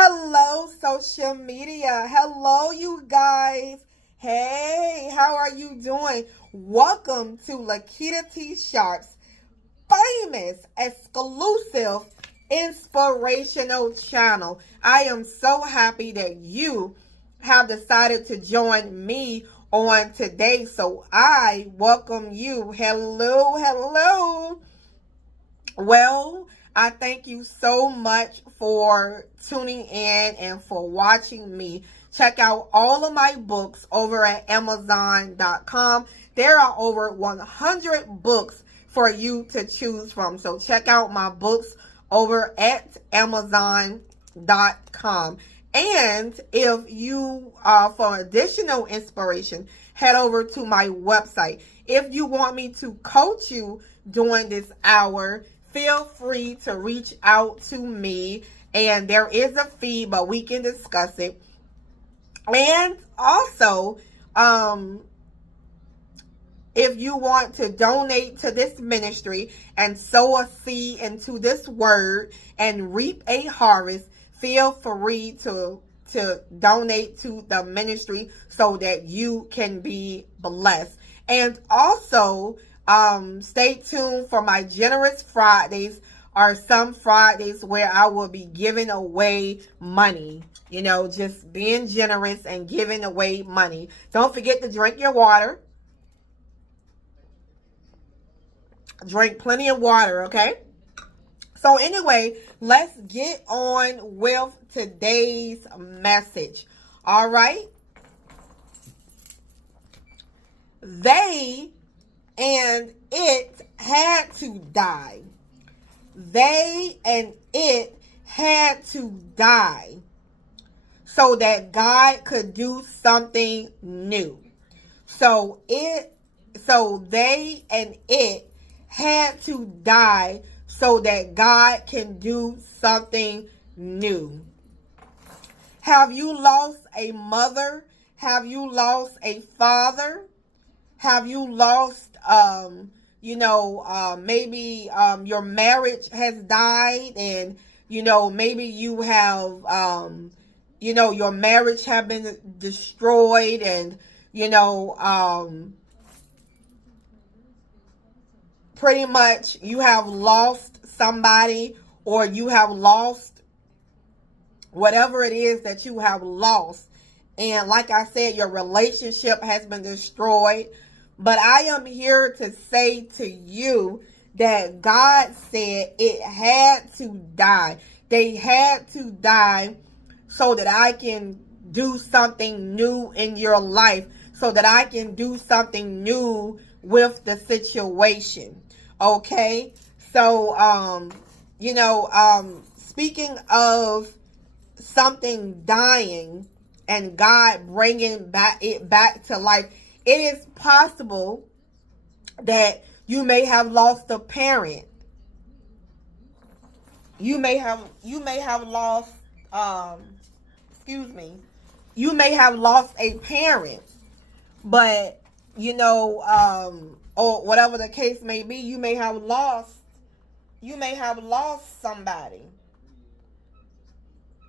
Hello, social media. Hello, you guys. Hey, how are you doing? Welcome to Lakitatsharpe's famous, exclusive, inspirational channel. I am so happy that you have decided to join me on today. So I welcome you. Hello, hello. Well, I thank you so much for tuning in and for watching me. Check out all of my books over at Amazon.com. There are over 100 books for you to choose from. So check out my books over at Amazon.com. And if you for additional inspiration, head over to my website. If you want me to coach you during this hour, feel free to reach out to me, and there is a fee, but we can discuss it. And also, if you want to donate to this ministry and sow a seed into this word and reap a harvest, feel free to donate to the ministry so that you can be blessed. And also, stay tuned for my Generous Fridays, or some Fridays where I will be giving away money. You know, just being generous and giving away money. Don't forget to drink your water. Drink plenty of water, okay? So anyway, let's get on with today's message. All right? They and it had to die. They and it had to die so that God could do something new. So they and it had to die so that God can do something new. Have you lost a mother? Have you lost a father? Have you lost, maybe your marriage has died, and, maybe you have, your marriage have been destroyed, and, pretty much you have lost somebody, or you have lost whatever it is that you have lost. And like I said, your relationship has been destroyed. But I am here to say to you that God said it had to die. They had to die so that I can do something new in your life, so that I can do something new with the situation. Okay? So, speaking of something dying and God bringing it back to life, it is possible that you may have lost a parent. You may have lost, you may have lost a parent, but, or whatever the case may be, you may have lost somebody.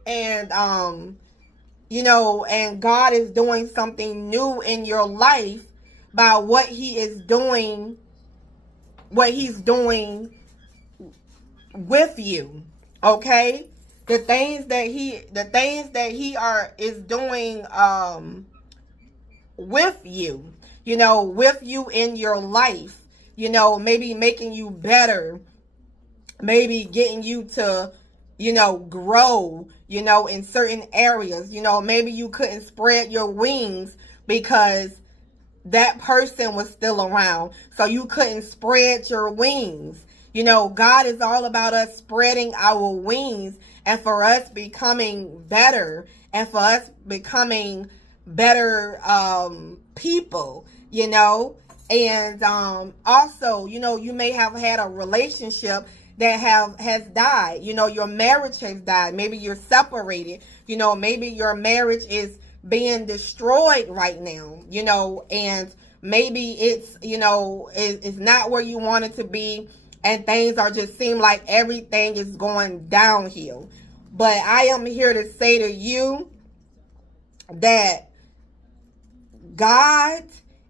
And, and God is doing something new in your life by what He's doing with you. Okay? The things that He is doing with you, with you in your life, maybe making you better, maybe getting you to grow, in certain areas. Maybe you couldn't spread your wings because that person was still around. So you couldn't spread your wings. God is all about us spreading our wings, and for us becoming better, and for us becoming better people, and also, you may have had a relationship that has died. Your marriage has died. Maybe you're separated. Maybe your marriage is being destroyed right now, and maybe it's, it's not where you want it to be, and things are just seem like everything is going downhill. But I am here to say to you that God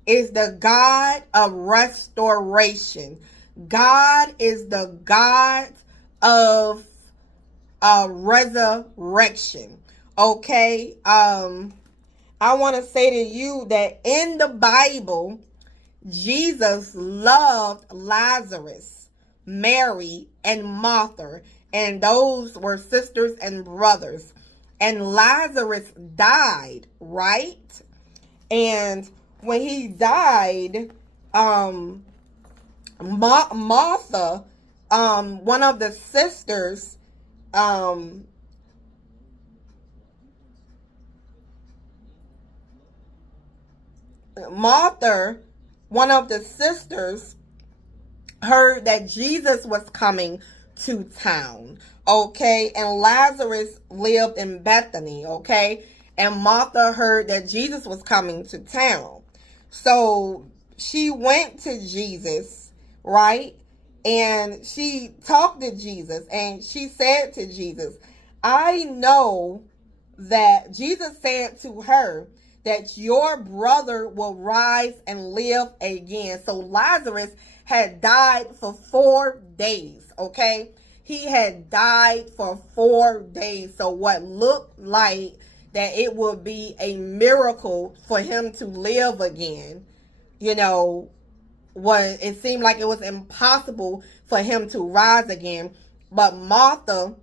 is the God of restoration. God is the God of resurrection. Okay? I want to say to you that in the Bible, Jesus loved Lazarus, Mary, and Martha, and those were sisters and brothers. And Lazarus died, right? And when he died, Martha, one of the sisters, Martha, one of the sisters, heard that Jesus was coming to town, okay? And Lazarus lived in Bethany, okay? And Martha heard that Jesus was coming to town. So she went to Jesus, right? And she talked to Jesus, and she said to Jesus, I know that Jesus said to her that your brother will rise and live again. So Lazarus had died for 4 days, okay? He had died for 4 days. So what looked like that it would be a miracle for him to live again, it seemed like it was impossible for him to rise again. But Martha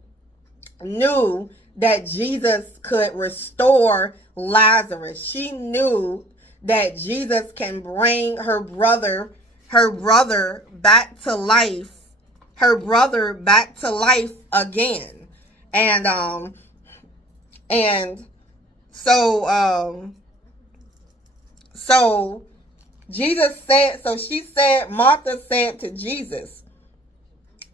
knew that Jesus could restore Lazarus. She knew that Jesus can bring her brother back to life, again. So Jesus said, Martha said to Jesus,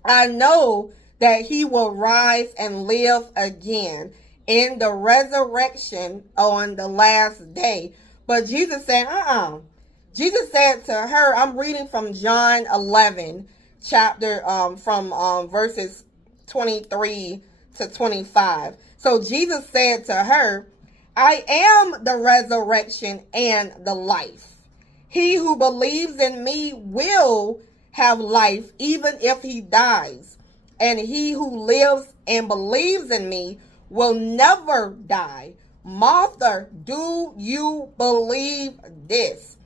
I know that he will rise and live again in the resurrection on the last day. But Jesus said, Jesus said to her, I'm reading from John 11, chapter, from verses 23 to 25. So Jesus said to her, I am the resurrection and the life. He who believes in me will have life even if he dies. And he who lives and believes in me will never die. Martha, do you believe this?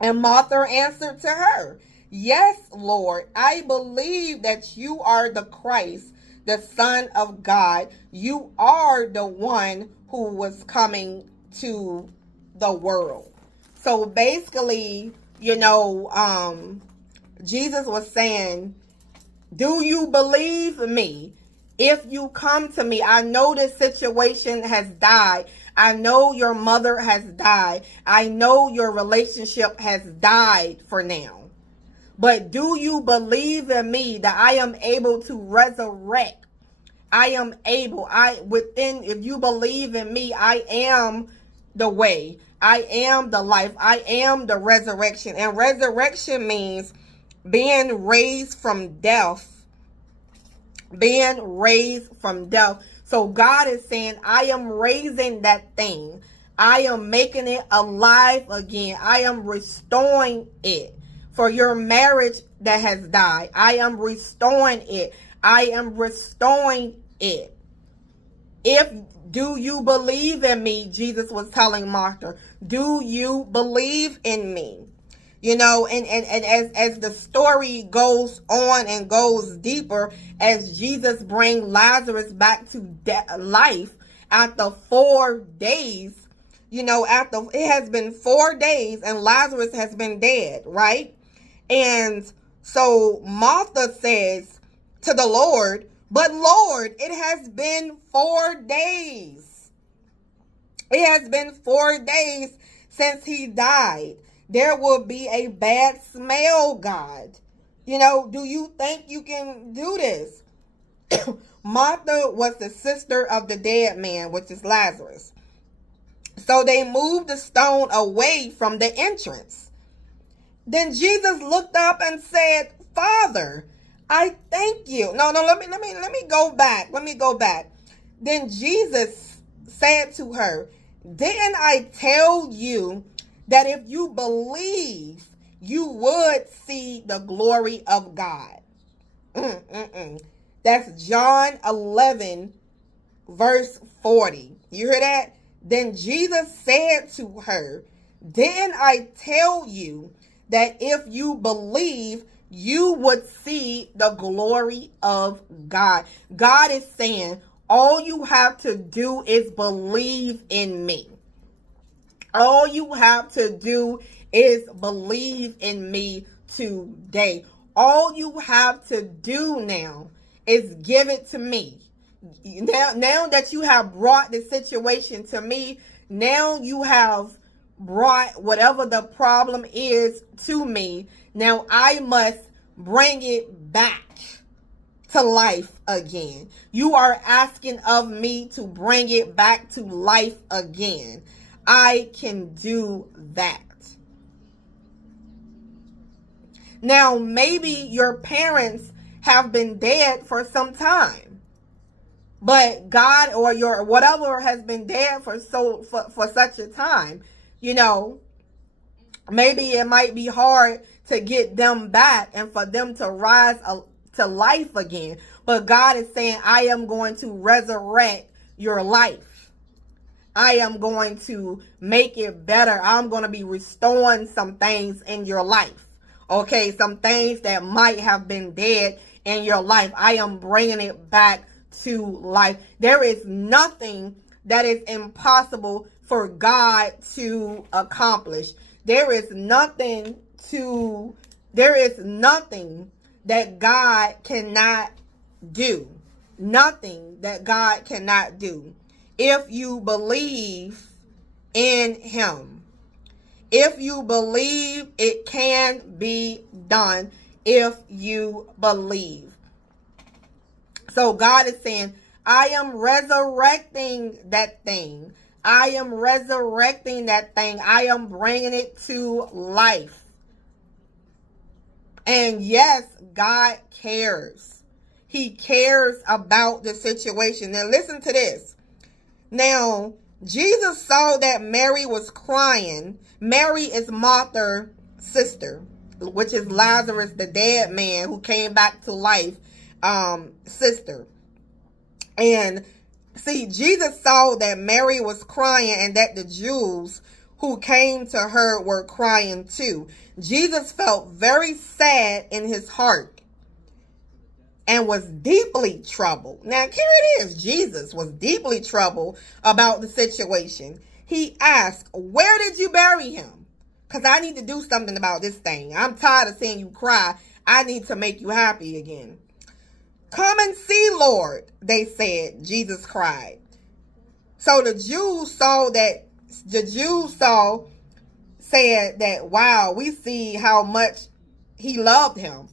And Martha answered to her, Yes, Lord, I believe that you are the Christ, the Son of God. You are the one who was coming to the world. So basically, Jesus was saying, do you believe me? If you come to me, I know this situation has died. I know your mother has died. I know your relationship has died for now. But do you believe in me that I am able to resurrect? If you believe in me, I am the way. I am the life. I am the resurrection. And resurrection means being raised from death. So God is saying, I am raising that thing. I am making it alive again. I am restoring it. For your marriage that has died, I am restoring it. Do you believe in me? Jesus was telling Martha, do you believe in me? And as the story goes on and goes deeper, as Jesus brings Lazarus back to life after 4 days, after it has been 4 days and Lazarus has been dead, right? And so Martha says to the Lord, but Lord, it has been 4 days. It has been 4 days since he died. There will be a bad smell, God. Do you think you can do this? Martha was the sister of the dead man, which is Lazarus. So they moved the stone away from the entrance. Then Jesus looked up and said, Father, I thank you. No, let me go back. Let me go back. Then Jesus said to her, didn't I tell you that if you believe, you would see the glory of God? That's John 11, verse 40. You hear that? Then Jesus said to her, didn't I tell you that if you believe, you would see the glory of God? God is saying, all you have to do is believe in me. All you have to do is believe in me today. All you have to do now is give it to me. Now that you have brought the situation to me, now you have brought whatever the problem is to me. Now I must bring it back to life again. You are asking of me to bring it back to life again. I can do that. Now, maybe your parents have been dead for some time, but God or your whatever has been dead for such a time, you know, maybe it might be hard to get them back and for them to rise to life again. But God is saying, I am going to resurrect your life. I am going to make it better. I'm going to be restoring some things in your life. Okay, some things that might have been dead in your life. I am bringing it back to life. There is nothing that is impossible for God to accomplish. There is nothing that God cannot do. Nothing that God cannot do. If you believe in him. If you believe, it can be done if you believe. So God is saying, I am resurrecting that thing. I am resurrecting that thing. I am bringing it to life. And yes, God cares. He cares about the situation. Now listen to this. Now, Jesus saw that Mary was crying. Mary is Martha's sister, which is Lazarus, the dead man who came back to life, sister. And see, Jesus saw that Mary was crying and that the Jews who came to her were crying too. Jesus felt very sad in his heart and was deeply troubled. Now, here it is. Jesus was deeply troubled about the situation. He asked, where did you bury him? Because I need to do something about this thing. I'm tired of seeing you cry. I need to make you happy again. Come and see, Lord, they said. Jesus cried. So the Jews said that, wow, we see how much he loved him.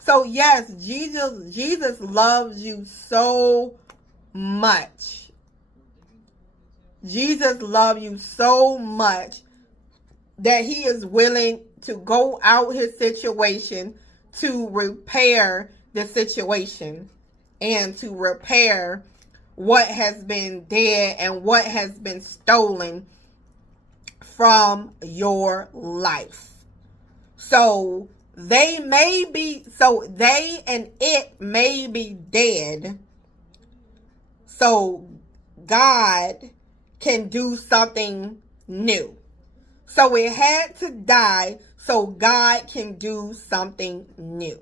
So yes, Jesus loves you so much. Jesus loves you so much that he is willing to go out his situation to repair the situation and to repair what has been dead and what has been stolen from your life. So they and it may be dead. So God can do something new. So it had to die so God can do something new.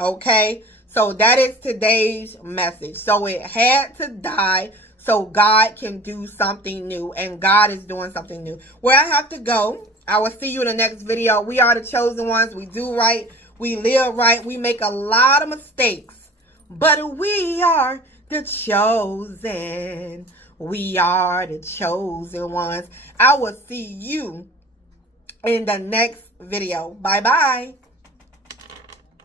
Okay? So that is today's message. So it had to die so God can do something new. And God is doing something new. Where I have to go, I will see you in the next video. We are the chosen ones. We do right. We live right. We make a lot of mistakes. But we are the chosen. We are the chosen ones. I will see you in the next video. Bye-bye.